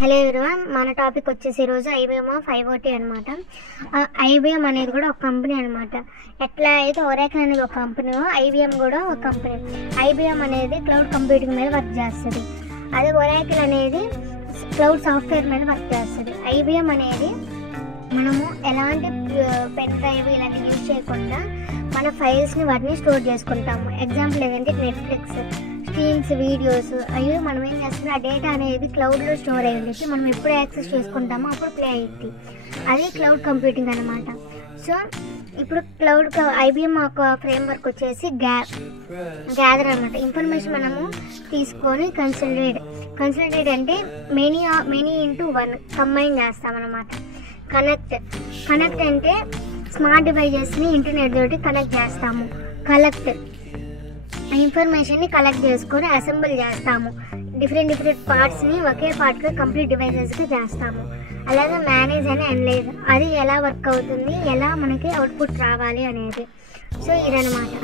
Hello everyone, మన topic వచ్చేసి ఈరోజు ఐబిఎం ఆఫ్ ఐఓటీ అనమాట. ఐబిఎం అనేది కూడా ఒక కంపెనీ అనమాట. ఎట్లా అయితే ఒరాకిల్ అనేది ఒక కంపెనీ, ఐబిఎం కూడా ఒక కంపెనీ. ఐబిఎం అనేది క్లౌడ్ కంప్యూటింగ్ మీద వర్క్ చేస్తుంది, అదే ఒరాకిల్ అనేది క్లౌడ్ సాఫ్ట్వేర్ మీద వర్క్ చేస్తుంది. ఐబిఎం అనేది మనము ఎలాంటి పెన్ డ్రైవ్ ఇలాంటివి యూజ్ చేయకుండా మన ఫైల్స్ని వాటిని స్టోర్ చేసుకుంటాము. ఎగ్జాంపుల్ ఏంటంటే నెట్ఫ్లిక్స్, స్ట్రీమ్స్, వీడియోస్ అవి మనం ఏం చేస్తాం, ఆ డేటా అనేది క్లౌడ్లో స్టోర్ అయ్యి ఉండేసి మనం ఎప్పుడు యాక్సెస్ చేసుకుంటామో అప్పుడు ప్లే అయ్యింది. అది క్లౌడ్ కంప్యూటింగ్ అనమాట. సో ఇప్పుడు క్లౌడ్ ఐబిఎం ఒక ఫ్రేమ్వర్క్ వచ్చేసి గ్యాదర్ అనమాట. ఇన్ఫర్మేషన్ మనము తీసుకొని కన్సల్టేట్ అంటే మెనీ ఇంటూ వన్ కంబైన్ చేస్తామన్నమాట. కనెక్ట్ అంటే స్మార్ట్ డివైజెస్ని ఇంటర్నెట్ తోటి కనెక్ట్ చేస్తాము. కలెక్ట్ ఇన్ఫర్మేషన్ని కలెక్ట్ చేసుకొని అసెంబుల్ చేస్తాము. డిఫరెంట్ పార్ట్స్ని ఒకే పార్ట్గా కంప్లీట్ డివైజెస్గా చేస్తాము. అలాగే మేనేజ్ అని అనలైజ్, అది ఎలా వర్క్ అవుతుంది, ఎలా మనకి అవుట్పుట్ రావాలి అనేది. సో ఇదనమాట.